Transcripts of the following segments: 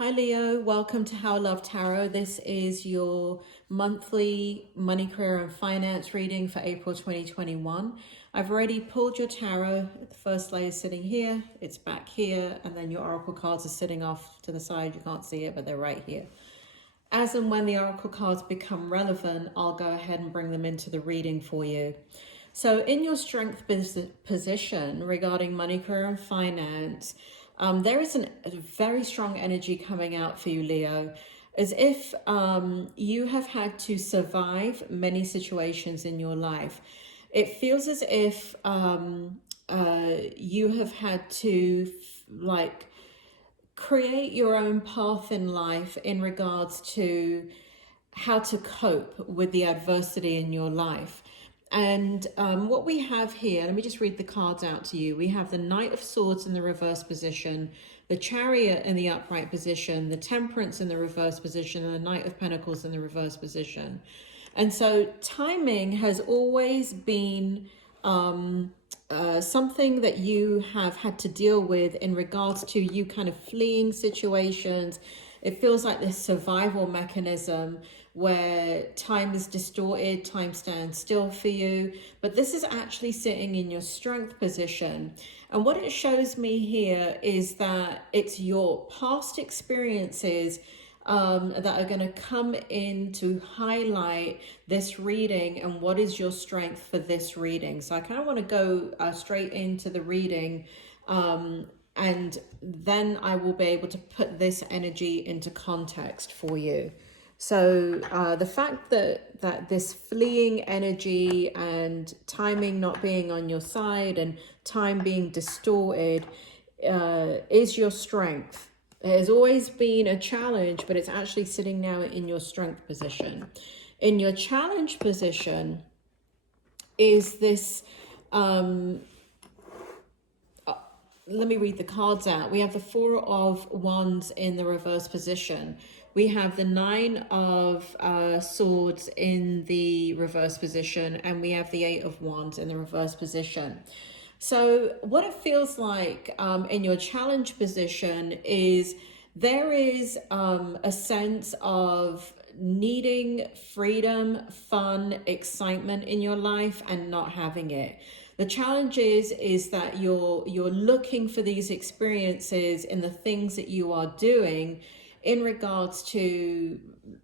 Hi Leo, welcome to How Love Tarot. This is your monthly money, career and finance reading for April 2021. I've already pulled your tarot. The first layer is sitting here, it's back here, and then your oracle cards are sitting off to the side. You can't see it, but they're right here. As and when the oracle cards become relevant, I'll go ahead and bring them into the reading for you. So in your strength position regarding money, career and finance, there is a very strong energy coming out for you, Leo, as if you have had to survive many situations in your life. It feels as if you have had to create your own path in life in regards to how to cope with the adversity in your life. And what we have here, let me just read the cards out to you. We have the Knight of Swords in the reverse position, the Chariot in the upright position, the Temperance in the reverse position, and the Knight of Pentacles in the reverse position. And so timing has always been something that you have had to deal with in regards to you kind of fleeing situations. It feels like this survival mechanism where time is distorted, time stands still for you, but this is actually sitting in your strength position. And what it shows me here is that it's your past experiences that are going to come in to highlight this reading and what is your strength for this reading. So I kind of want to go straight into the reading, and then I will be able to put this energy into context for you. So the fact that this fleeing energy and timing not being on your side and time being distorted is your strength. It has always been a challenge, but it's actually sitting now in your strength position. In your challenge position is this, let me read the cards out. We have the Four of Wands in the reverse position. We have the Nine of Swords in the reverse position, and we have the Eight of Wands in the reverse position. So what it feels like in your challenge position is there is a sense of needing freedom, fun, excitement in your life and not having it. The challenge is that you're looking for these experiences in the things that you are doing in regards to,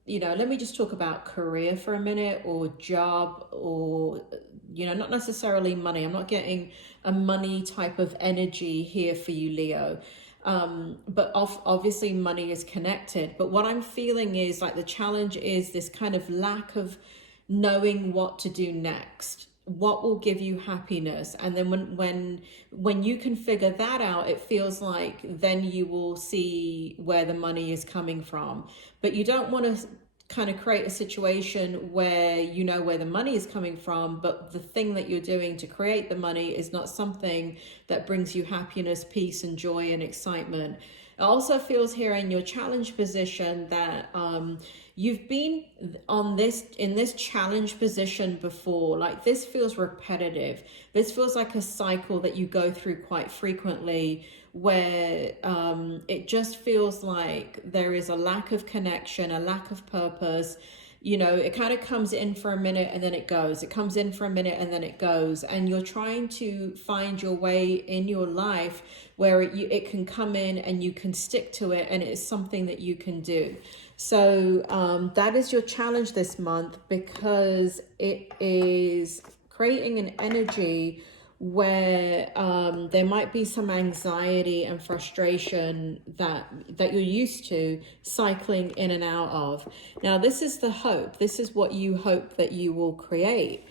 let me just talk about career for a minute, or job, or, not necessarily money. I'm not getting a money type of energy here for you, Leo. But obviously money is connected. But what I'm feeling is like the challenge is this kind of lack of knowing what to do next. What will give you happiness? And then when you can figure that out, it feels like then you will see where the money is coming from. But you don't want to kind of create a situation where you know where the money is coming from, but the thing that you're doing to create the money is not something that brings you happiness, peace, and joy and excitement. It also feels here in your challenge position that you've been in this challenge position before. Like this feels repetitive. This feels like a cycle that you go through quite frequently, where it just feels like there is a lack of connection, a lack of purpose. It kind of comes in for a minute and then it goes. It comes in for a minute and then it goes. And you're trying to find your way in your life where it can come in and you can stick to it and it's something that you can do. So that is your challenge this month, because it is creating an energy where there might be some anxiety and frustration that you're used to cycling in and out of. Now, this is the hope. This is what you hope that you will create.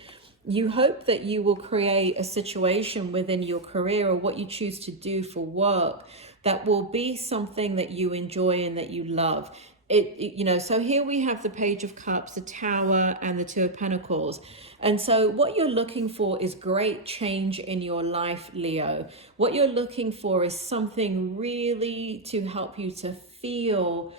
You hope that you will create a situation within your career or what you choose to do for work that will be something that you enjoy and that you love. So here we have the Page of Cups, the Tower, and the Two of Pentacles. And so what you're looking for is great change in your life, Leo. What you're looking for is something really to help you to feel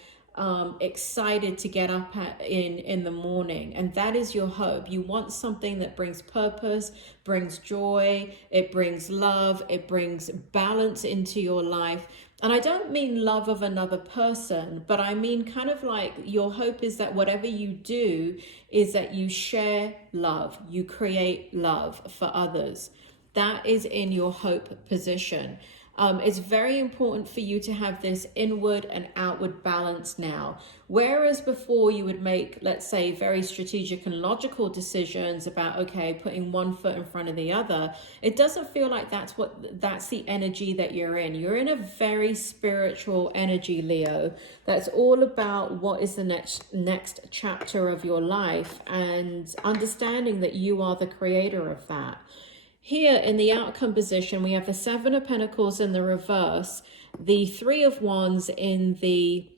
excited to get up in the morning. And that is your hope. You want something that brings purpose, brings joy, it brings love, it brings balance into your life. And I don't mean love of another person, but I mean kind of like your hope is that whatever you do is that you share love, you create love for others. That is in your hope position. It's very important for you to have this inward and outward balance now. Whereas before you would make, let's say, very strategic and logical decisions about, okay, putting one foot in front of the other, it doesn't feel like that's the energy that you're in. You're in a very spiritual energy, Leo. That's all about what is the next chapter of your life and understanding that you are the creator of that. Here in the outcome position, we have the Seven of Pentacles in the reverse, the Three of Wands in the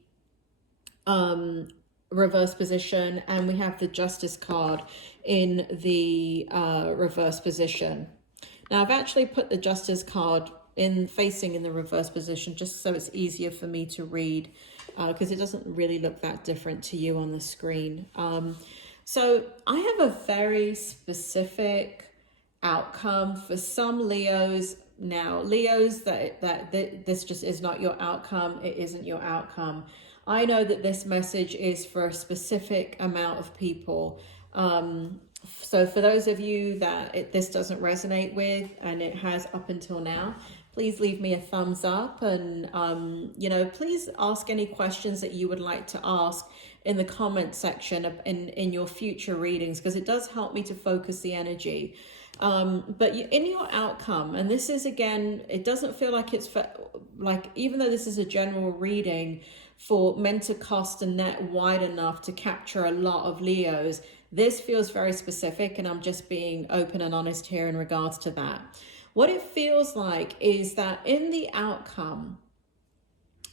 reverse position, and we have the Justice card in the reverse position. Now, I've actually put the Justice card facing in the reverse position just so it's easier for me to read, because it doesn't really look that different to you on the screen. So I have a very specific outcome for some Leos. Now, Leos, that this just is not your outcome. It isn't your outcome. I know that this message is for a specific amount of people. So for those of you that this doesn't resonate with, and it has up until now, please leave me a thumbs up, and you know, please ask any questions that you would like to ask in the comment section in your future readings, because it does help me to focus the energy. But in your outcome, and this is, again, it doesn't feel like it's for, like, even though this is a general reading for meant to cast a net wide enough to capture a lot of Leos, this feels very specific, and I'm just being open and honest here in regards to that. What it feels like is that in the outcome,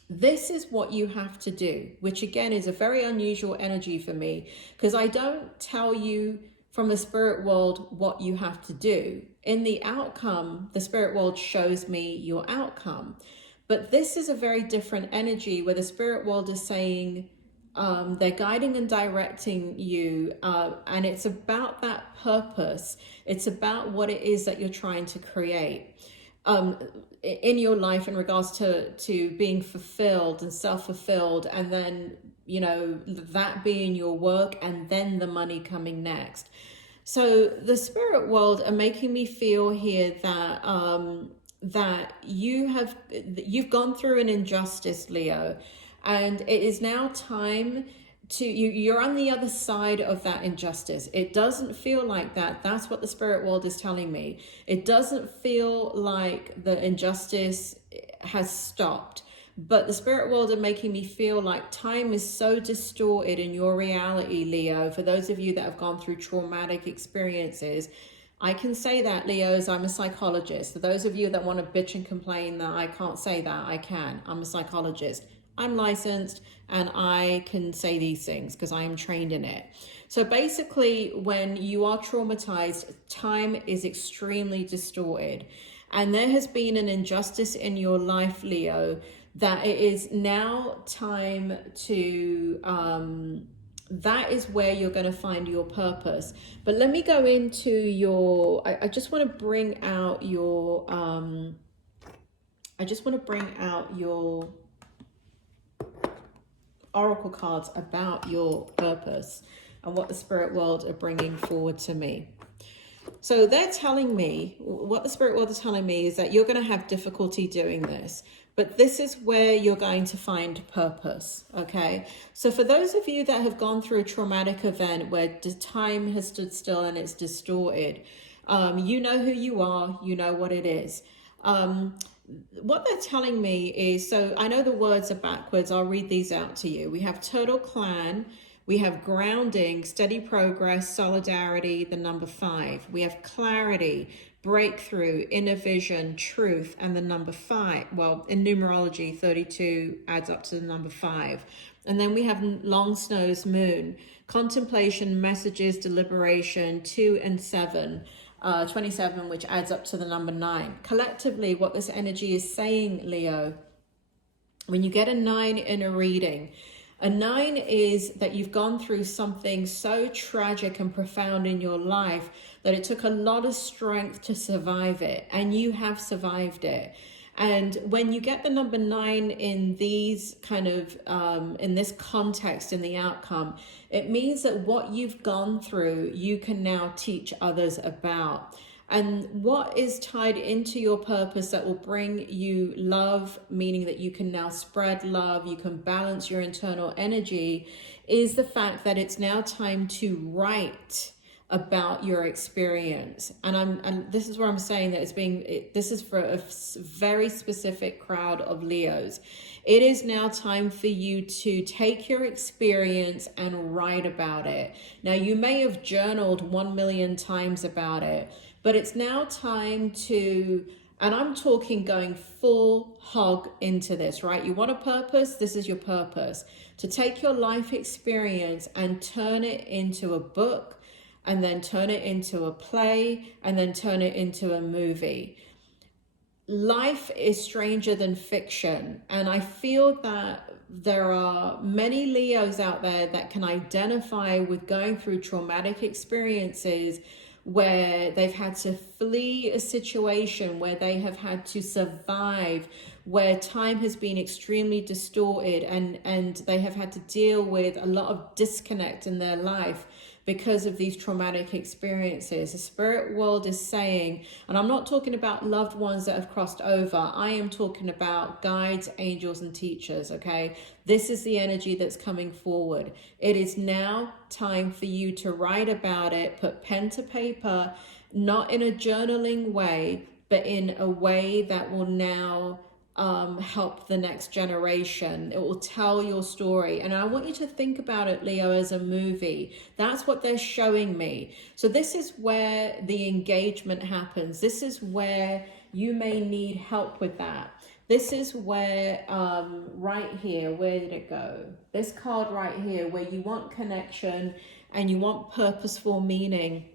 this is what you have to do, which again is a very unusual energy for me, because I don't tell you from the spirit world what you have to do. In the outcome, the spirit world shows me your outcome. But this is a very different energy where the spirit world is saying they're guiding and directing you, and it's about that purpose. It's about what it is that you're trying to create in your life in regards to being fulfilled and self-fulfilled, and then, you know, that being your work and then the money coming next. So the spirit world are making me feel here that that you've gone through an injustice, Leo, and it is now time to you're on the other side of that injustice. It doesn't feel like that. That's what the spirit world is telling me. It doesn't feel like the injustice has stopped. But the spirit world are making me feel like time is so distorted in your reality, Leo. For those of you that have gone through traumatic experiences, I can say that, Leos, I'm a psychologist. For those of you that want to bitch and complain that I can't say that, I can. I'm a psychologist. I'm licensed, and I can say these things because I am trained in it. So basically, when you are traumatized, time is extremely distorted. And there has been an injustice in your life, Leo, that it is now time to, that is where you're going to find your purpose. But let me go into your, I just want to bring out your, oracle cards about your purpose and what the spirit world are bringing forward to me. So they're telling me, what the spirit world is telling me is that you're going to have difficulty doing this, but this is where you're going to find purpose, okay? So for those of you that have gone through a traumatic event where time has stood still and it's distorted, you know who you are, you know what it is. What they're telling me is, so I know the words are backwards, I'll read these out to you. We have Turtle Clan, we have grounding, steady progress, solidarity, the number 5. We have clarity, breakthrough, inner vision, truth, and the number 5. Well, in numerology, 32 adds up to the number 5. And then we have long snow's moon, contemplation, messages, deliberation, 2 and 7. 27, which adds up to the number 9. Collectively, what this energy is saying, Leo, when you get a 9 in a reading, a 9 is that you've gone through something so tragic and profound in your life that it took a lot of strength to survive it, and you have survived it. And when you get the number 9 in these kind of, in this context, in the outcome, it means that what you've gone through, you can now teach others about. And what is tied into your purpose that will bring you love, meaning that you can now spread love, you can balance your internal energy, is the fact that it's now time to write about your experience. And this is where I'm saying that this is for a very specific crowd of Leos. It is now time for you to take your experience and write about it. Now, you may have journaled 1 million times about it, but it's now time to, and I'm talking going full hog into this, right? You want a purpose? This is your purpose. To take your life experience and turn it into a book, and then turn it into a play, and then turn it into a movie. Life is stranger than fiction. And I feel that there are many Leos out there that can identify with going through traumatic experiences where they've had to flee a situation, where they have had to survive, where time has been extremely distorted, and they have had to deal with a lot of disconnect in their life because of these traumatic experiences. The spirit world is saying, and I'm not talking about loved ones that have crossed over, I am talking about guides, angels, and teachers, okay? This is the energy that's coming forward. It is now time for you to write about it, put pen to paper, not in a journaling way, but in a way that will now help the next generation. It will tell your story. And I want you to think about it, Leo, as a movie. That's what they're showing me. So this is where the engagement happens. This is where you may need help with that. This is where, right here, where did it go? This card right here, where you want connection and you want purposeful meaning.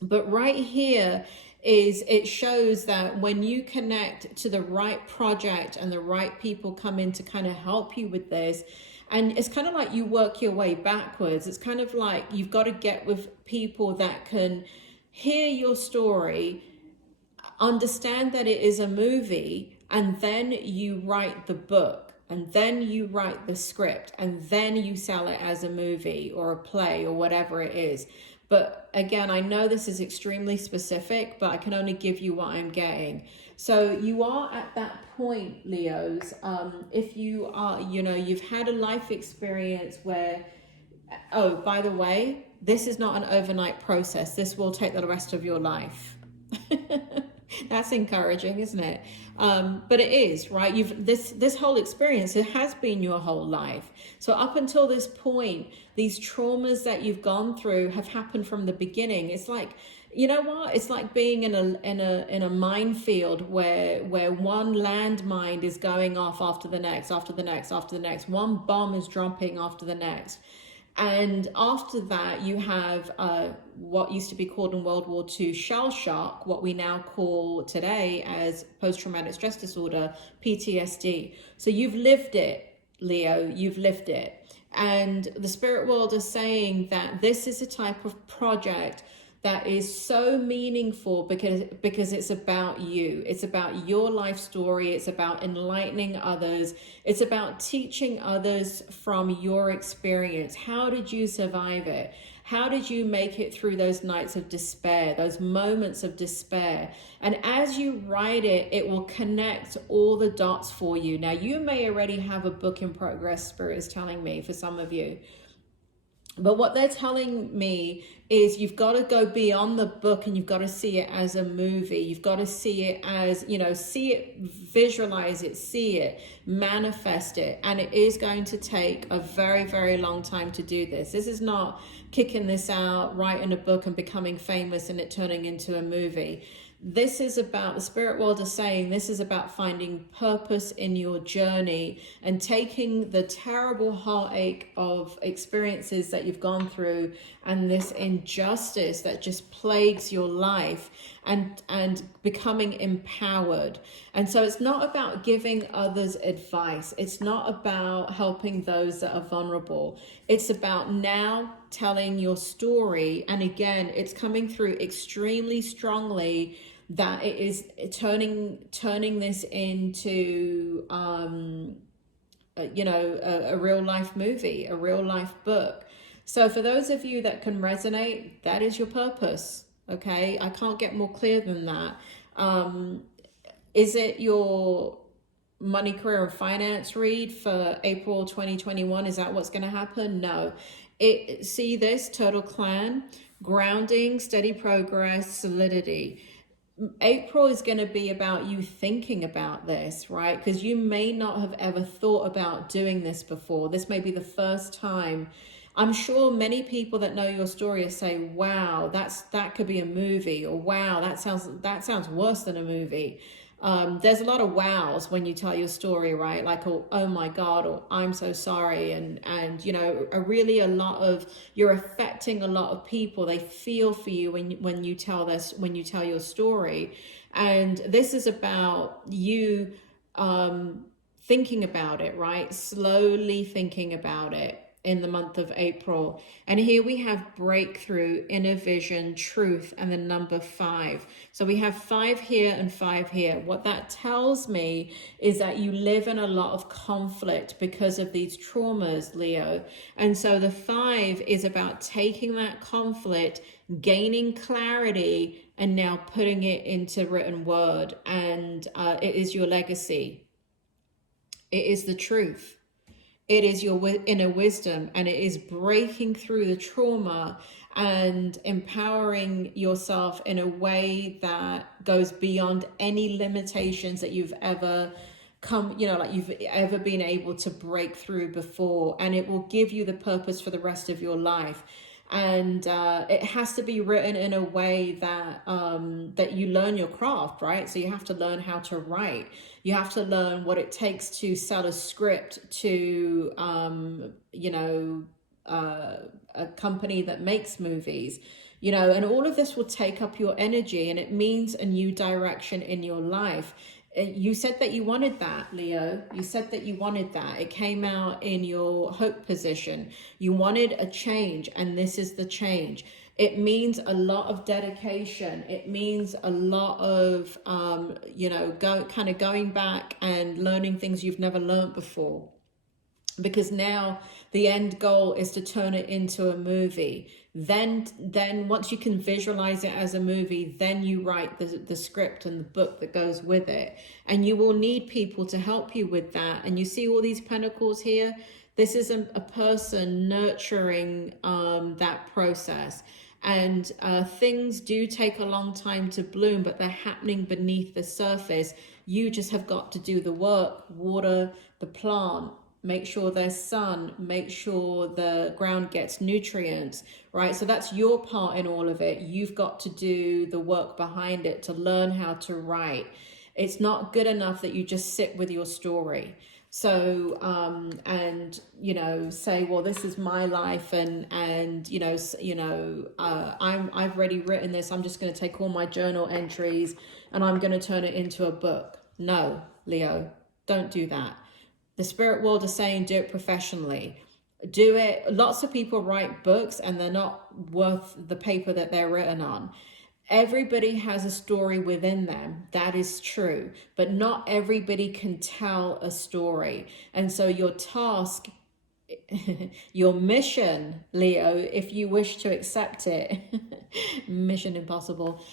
But right here, it shows that when you connect to the right project and the right people come in to kind of help you with this, and it's kind of like you work your way backwards. It's kind of like you've got to get with people that can hear your story, understand that it is a movie, and then you write the book, and then you write the script, and then you sell it as a movie or a play or whatever it is. But again, I know this is extremely specific, but I can only give you what I'm getting. So you are at that point, Leos. If you are, you've had a life experience where, oh, by the way, this is not an overnight process. This will take the rest of your life. That's encouraging, isn't it? But it is, right? This whole experience, it has been your whole life. So up until this point, these traumas that you've gone through have happened from the beginning. It's like, you know what? It's like being in a minefield where one landmine is going off after the next, after the next, after the next. One bomb is dropping after the next. And after that, you have what used to be called in World War II shell shock, what we now call today as post-traumatic stress disorder, PTSD. So you've lived it, Leo, you've lived it. And the spirit world is saying that this is a type of project that is so meaningful because it's about you. It's about your life story. It's about enlightening others. It's about teaching others from your experience. How did you survive it? How did you make it through those nights of despair, those moments of despair? And as you write it, it will connect all the dots for you. Now, you may already have a book in progress, Spirit is telling me, for some of you. But what they're telling me is you've got to go beyond the book and you've got to see it as a movie. You've got to see it as, see it, visualize it, see it, manifest it. And it is going to take a very, very long time to do this. This is not kicking this out, writing a book and becoming famous and it turning into a movie. This is about, the spirit world is saying, this is about finding purpose in your journey and taking the terrible heartache of experiences that you've gone through and this injustice that just plagues your life and becoming empowered. And so it's not about giving others advice. It's not about helping those that are vulnerable. It's about now telling your story. And again, it's coming through extremely strongly that it is turning this into a real life movie, a real life book. So for those of you that can resonate, that is your purpose. Okay, I can't get more clear than that. Is it your money, career, and finance read for April 2021? Is that what's going to happen? No. See this, Turtle Clan, grounding, steady progress, solidity. April is going to be about you thinking about this, right? Because you may not have ever thought about doing this before. This may be the first time. I'm sure many people that know your story say, wow, that could be a movie, or wow, that sounds worse than a movie. There's a lot of wows when you tell your story, right? Like, oh my God, or I'm so sorry. And you know, a lot of, you're affecting a lot of people. They feel for you when you tell your story. And this is about you thinking about it, right? Slowly thinking about it in the month of April. And here we have breakthrough, inner vision, truth, and the number 5. So we have 5 here and 5 here. What that tells me is that you live in a lot of conflict because of these traumas, Leo. And so the 5 is about taking that conflict, gaining clarity, and now putting it into written word. And it is your legacy. It is the truth. It is your inner wisdom, and it is breaking through the trauma and empowering yourself in a way that goes beyond any limitations that you've ever you've ever been able to break through before. And it will give you the purpose for the rest of your life. And it has to be written in a way that that you learn your craft, right? So you have to learn how to write. You have to learn what it takes to sell a script to, a company that makes movies, and all of this will take up your energy, and it means a new direction in your life. You said that you wanted that, Leo. You said that you wanted that. It came out in your hope position. You wanted a change, and this is the change. It means a lot of dedication. It means a lot of, going back and learning things you've never learned before. Because now the end goal is to turn it into a movie. Then once you can visualize it as a movie, then you write the script and the book that goes with it. And you will need people to help you with that. And you see all these pentacles here? This is a person nurturing that process. And things do take a long time to bloom, but they're happening beneath the surface. You just have got to do the work, water the plant, make sure there's sun, make sure the ground gets nutrients, right? So that's your part in all of it. You've got to do the work behind it to learn how to write. It's not good enough that you just sit with your story. So, say, well, this is my life, I've already written this. I'm just going to take all my journal entries and I'm going to turn it into a book. No, Leo, don't do that. The spirit world is saying do it professionally. Do it. Lots of people write books and they're not worth the paper that they're written on. Everybody has a story within them. That is true. But not everybody can tell a story. And so your task, your mission, Leo, if you wish to accept it, Mission Impossible.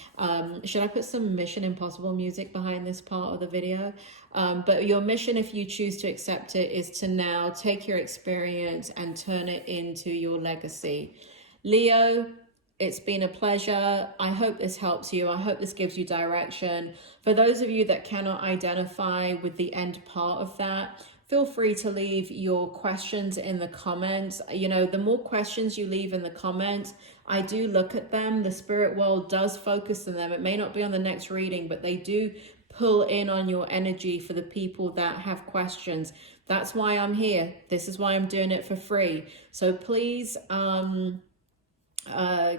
Should I put some Mission Impossible music behind this part of the video? But your mission, if you choose to accept it, is to now take your experience and turn it into your legacy. Leo, it's been a pleasure. I hope this helps you. I hope this gives you direction. For those of you that cannot identify with the end part of that, feel free to leave your questions in the comments. The more questions you leave in the comments, I do look at them. The spirit world does focus on them. It may not be on the next reading, but they do pull in on your energy for the people that have questions. That's why I'm here. This is why I'm doing it for free. So please,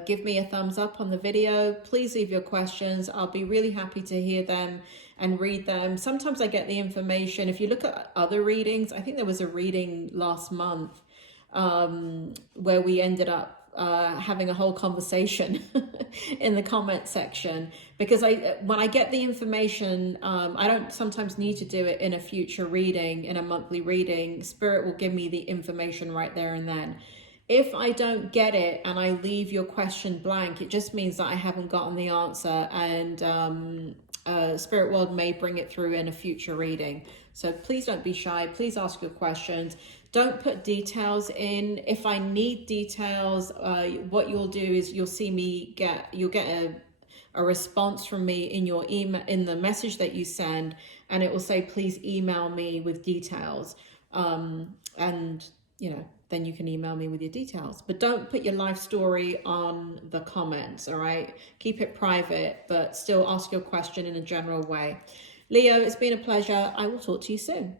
give me a thumbs up on the video. Please leave your questions. I'll be really happy to hear them and read them. Sometimes I get the information. If you look at other readings, I think there was a reading last month where we ended up having a whole conversation in the comment section, because when I get the information, I don't sometimes need to do it in a future reading, in a monthly reading. Spirit will give me the information right there and then. If I don't get it and I leave your question blank, it just means that I haven't gotten the answer, and Spirit World may bring it through in a future reading. So please don't be shy. Please ask your questions. Don't put details in. If I need details, what you'll do is you'll get a response from me in your email, in the message that you send, and it will say, please email me with details. And then you can email me with your details. But don't put your life story on the comments, all right? Keep it private, but still ask your question in a general way. Leo, it's been a pleasure. I will talk to you soon.